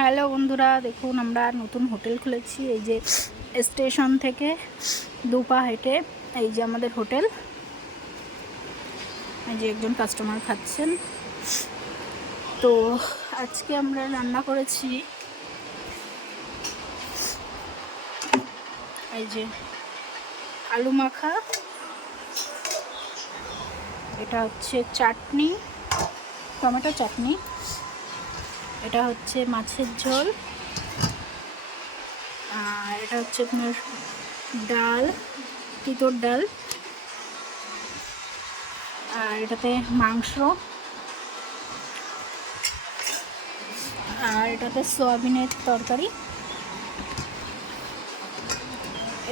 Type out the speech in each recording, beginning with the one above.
Hello বন্ধুরা, দেখুন আমরা নতুন হোটেল খুলেছি, এই যে স্টেশন থেকে দুপা হেঁটে, এই যে আমাদের হোটেল। এই যে একজন কাস্টমার খাচ্ছেন। তো আজকে আমরা রান্না করেছি, এই যে আলু মাখা, এটা হচ্ছে চাটনি, টমেটো চাটনি। এটা হচ্ছে মাছের ঝোল। আর এটা হচ্ছে আপনার ডাল, তিতর ডাল। আর এটাতে মাংস। আর এটাতে সয়াবিনের তরকারি।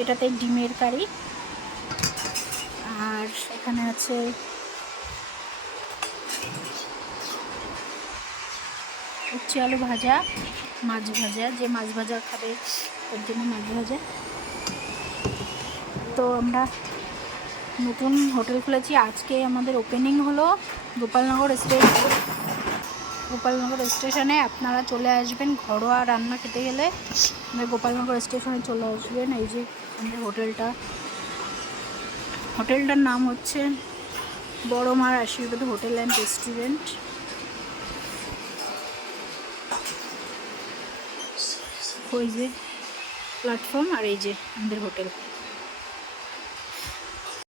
এটাতে ডিমের কারি। আর এখানে আছে উচ্ছে আলু ভাজা, মাছ ভাজা। যে মাছ ভাজা খাবে, তার জন্য মাছ ভাজা। তো আমরা নতুন হোটেল খুলেছি। আজকে আমাদের ওপেনিং হলো গোপালনগর স্টেশন। গোপালনগর স্টেশনে আপনারা চলে আসবেন ঘরোয়া রান্না খেতে গেলে। গোপালনগর স্টেশনে চলে আসবেন। এই যে আমাদের হোটেলটা। হোটেলটার নাম হচ্ছে বড় মার আশীর্বাদ হোটেল অ্যান্ড রেস্টুরেন্ট। ওই যে প্ল্যাটফর্ম আর এই যে আমাদের হোটেল